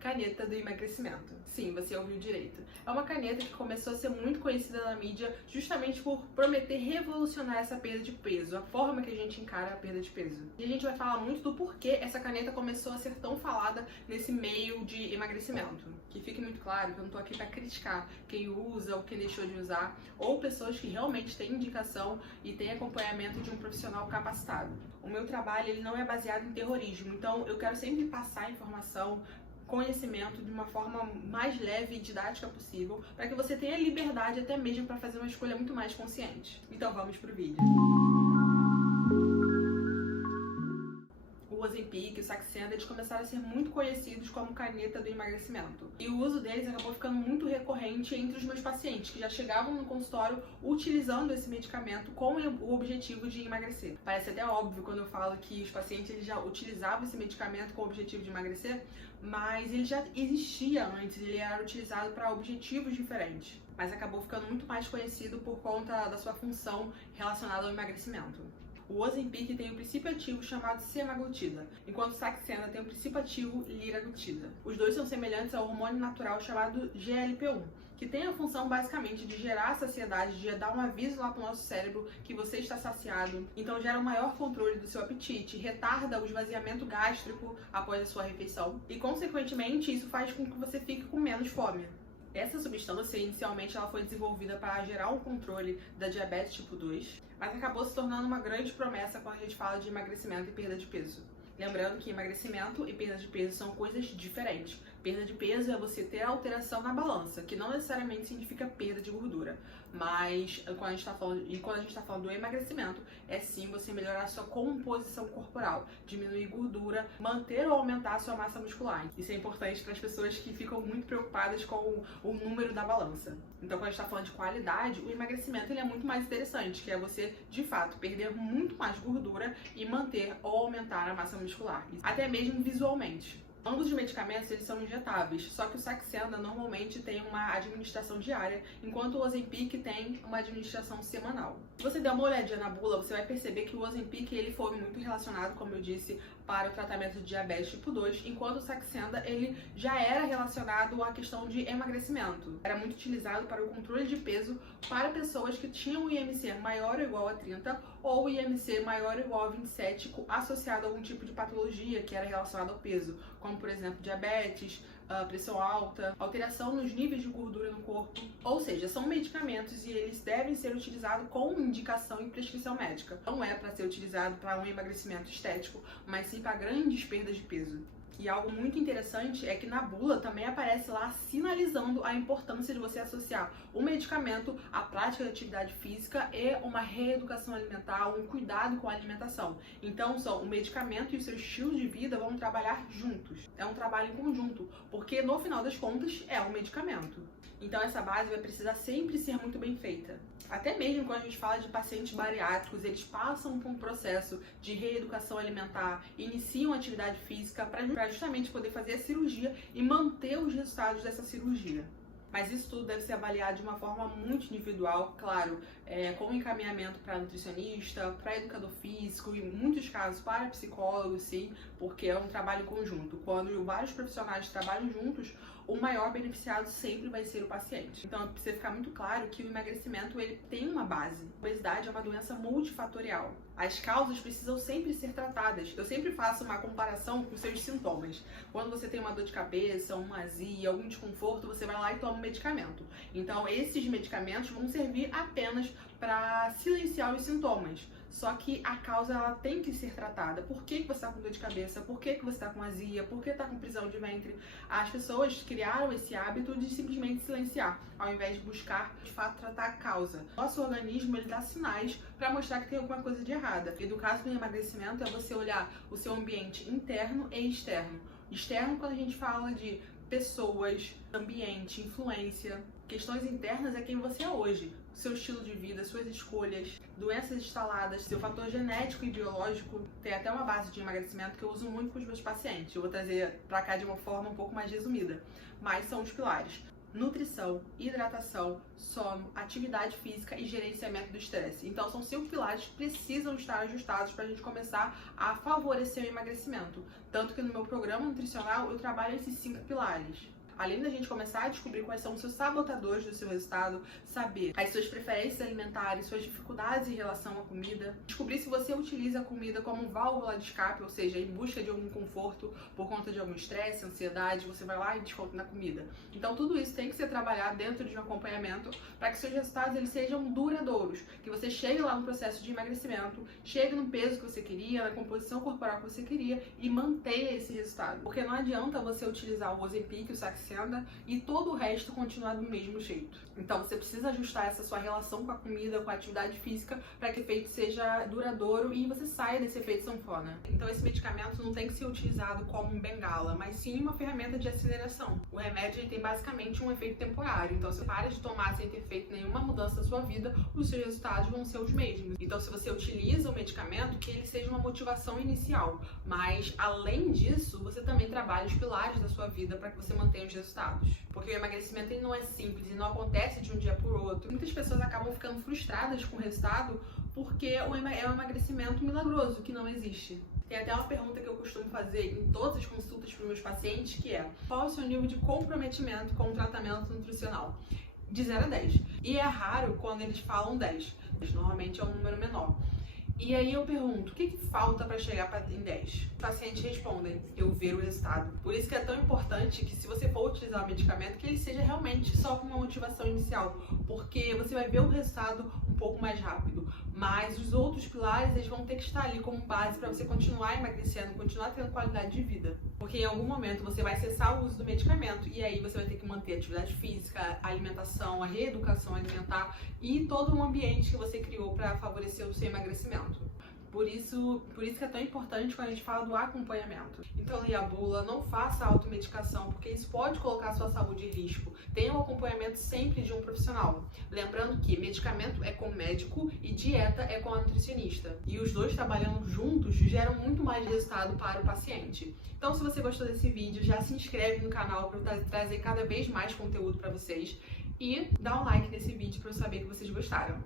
caneta do emagrecimento. Sim, você ouviu direito. É uma caneta que começou a ser muito conhecida na mídia justamente por prometer revolucionar essa perda de peso, a forma que a gente encara a perda de peso. E a gente vai falar muito do porquê essa caneta começou a ser tão falada nesse meio de emagrecimento. Que fique muito claro que eu não tô aqui para criticar quem usa ou quem deixou de usar, ou pessoas que realmente têm indicação e têm acompanhamento de um profissional capacitado. O meu trabalho ele não é baseado em terrorismo, então eu quero sempre passar informação, conhecimento de uma forma mais leve e didática possível, para que você tenha liberdade até mesmo para fazer uma escolha muito mais consciente. Então vamos pro vídeo. O Ozempic e o Saxenda, eles começaram a ser muito conhecidos como caneta do emagrecimento. E o uso deles acabou ficando muito recorrente entre os meus pacientes, que já chegavam no consultório utilizando esse medicamento com o objetivo de emagrecer. Parece até óbvio quando eu falo que os pacientes eles já utilizavam esse medicamento com o objetivo de emagrecer, mas ele já existia antes, ele era utilizado para objetivos diferentes. Mas acabou ficando muito mais conhecido por conta da sua função relacionada ao emagrecimento. O Ozempic tem um princípio ativo chamado semaglutida, enquanto o Saxenda tem um princípio ativo liraglutida. Os dois são semelhantes ao hormônio natural chamado GLP-1, que tem a função basicamente de gerar a saciedade, de dar um aviso lá para o nosso cérebro que você está saciado. Então gera um maior controle do seu apetite, retarda o esvaziamento gástrico após a sua refeição e, consequentemente, isso faz com que você fique com menos fome. Essa substância, inicialmente, ela foi desenvolvida para gerar um controle da diabetes tipo 2, mas acabou se tornando uma grande promessa quando a gente fala de emagrecimento e perda de peso. Lembrando que emagrecimento e perda de peso são coisas diferentes. Perda de peso é você ter alteração na balança, que não necessariamente significa perda de gordura. Mas quando a gente está falando do emagrecimento, é sim você melhorar a sua composição corporal, diminuir gordura, manter ou aumentar a sua massa muscular. Isso é importante para as pessoas que ficam muito preocupadas com o número da balança. Então, quando a gente está falando de qualidade, o emagrecimento ele é muito mais interessante, que é você, de fato, perder muito mais gordura e manter ou aumentar a massa muscular, até mesmo visualmente. Ambos os medicamentos eles são injetáveis, só que o Saxenda normalmente tem uma administração diária, enquanto o Ozempic tem uma administração semanal. Se você der uma olhadinha na bula, você vai perceber que o Ozempic ele foi muito relacionado, como eu disse, para o tratamento de diabetes tipo 2, enquanto o Saxenda ele já era relacionado à questão de emagrecimento. Era muito utilizado para o controle de peso para pessoas que tinham o IMC maior ou igual a 30 ou o IMC maior ou igual a 27 associado a algum tipo de patologia que era relacionada ao peso, como por exemplo diabetes, pressão alta, alteração nos níveis de gordura no corpo. Ou seja, são medicamentos e eles devem ser utilizados com indicação e prescrição médica. Não é para ser utilizado para um emagrecimento estético, mas sim para grandes perdas de peso. E algo muito interessante é que na bula também aparece lá sinalizando a importância de você associar o medicamento à prática de atividade física e uma reeducação alimentar, um cuidado com a alimentação. Então, o medicamento e o seu estilo de vida vão trabalhar juntos. É um trabalho em conjunto, porque no final das contas é um medicamento. Então essa base vai precisar sempre ser muito bem feita. Até mesmo quando a gente fala de pacientes bariátricos, eles passam por um processo de reeducação alimentar, iniciam atividade física para justamente poder fazer a cirurgia e manter os resultados dessa cirurgia. Mas isso tudo deve ser avaliado de uma forma muito individual, claro, com encaminhamento para nutricionista, para educador físico e, em muitos casos, para psicólogo, sim, porque é um trabalho conjunto. Quando vários profissionais trabalham juntos, o maior beneficiado sempre vai ser o paciente. Então, precisa ficar muito claro que o emagrecimento ele tem uma base. A obesidade é uma doença multifatorial. As causas precisam sempre ser tratadas. Eu sempre faço uma comparação com seus sintomas. Quando você tem uma dor de cabeça, uma azia, algum desconforto, você vai lá e toma um medicamento. Então, esses medicamentos vão servir apenas para silenciar os sintomas. Só que a causa ela tem que ser tratada. Por que você está com dor de cabeça? Por que você está com azia? Por que está com prisão de ventre? As pessoas criaram esse hábito de simplesmente silenciar, ao invés de buscar, de fato, tratar a causa. Nosso organismo ele dá sinais para mostrar que tem alguma coisa de errada. E no caso do emagrecimento é você olhar o seu ambiente interno e externo. Externo quando a gente fala de pessoas, ambiente, influência. Questões internas é quem você é hoje, seu estilo de vida, suas escolhas, doenças instaladas, seu fator genético e biológico. Tem até uma base de emagrecimento que eu uso muito com os meus pacientes. Eu vou trazer pra cá de uma forma um pouco mais resumida, mas são os pilares. nutrição, hidratação, sono, atividade física e gerenciamento do estresse. Então são 5 pilares que precisam estar ajustados para a gente começar a favorecer o emagrecimento. Tanto que no meu programa nutricional eu trabalho esses 5 pilares. Além da gente começar a descobrir quais são os seus sabotadores do seu resultado, saber as suas preferências alimentares, suas dificuldades em relação à comida, descobrir se você utiliza a comida como válvula de escape, ou seja, em busca de algum conforto por conta de algum estresse, ansiedade, você vai lá e desconta na comida. Então tudo isso tem que ser trabalhado dentro de um acompanhamento para que seus resultados eles sejam duradouros, que você chegue lá no processo de emagrecimento, chegue no peso que você queria, na composição corporal que você queria e mantenha esse resultado. Porque não adianta você utilizar o Ozempic, o Saxenda e todo o resto continuar do mesmo jeito. Então você precisa ajustar essa sua relação com a comida, com a atividade física, para que o efeito seja duradouro e você saia desse efeito sanfona. Então esse medicamento não tem que ser utilizado como um bengala, mas sim uma ferramenta de aceleração. O remédio ele tem basicamente um efeito temporário, então se para de tomar sem ter feito nenhuma mudança na sua vida, os seus resultados vão ser os mesmos. Então se você utiliza o medicamento, que ele seja uma motivação inicial, mas além disso, você também trabalha os pilares da sua vida para que você mantenha os resultados. Porque o emagrecimento ele não é simples e não acontece de um dia por outro. Muitas pessoas acabam ficando frustradas com o resultado porque é um emagrecimento milagroso, que não existe. Tem até uma pergunta que eu costumo fazer em todas as consultas para os meus pacientes, que é: qual é o seu nível de comprometimento com o tratamento nutricional? De 0 a 10. E é raro quando eles falam 10. Normalmente é um número menor. E aí eu pergunto, o que falta para chegar em 10? Os pacientes respondem, eu ver o resultado. Por isso que é tão importante que se você for utilizar o medicamento, que ele seja realmente só com uma motivação inicial, porque você vai ver o resultado um pouco mais rápido. Mas os outros pilares, eles vão ter que estar ali como base para você continuar emagrecendo, continuar tendo qualidade de vida. Porque em algum momento você vai cessar o uso do medicamento e aí você vai ter que manter a atividade física, a alimentação, a reeducação alimentar e todo um ambiente que você criou para favorecer o seu emagrecimento. Por isso que é tão importante quando a gente fala do acompanhamento. Então, leia a bula, não faça automedicação, porque isso pode colocar a sua saúde em risco. Tenha um acompanhamento sempre de um profissional. Lembrando que medicamento é com o médico e dieta é com a nutricionista. E os dois trabalhando juntos geram muito mais resultado para o paciente. Então, se você gostou desse vídeo, já se inscreve no canal para eu trazer cada vez mais conteúdo para vocês. E dá um like nesse vídeo para eu saber que vocês gostaram.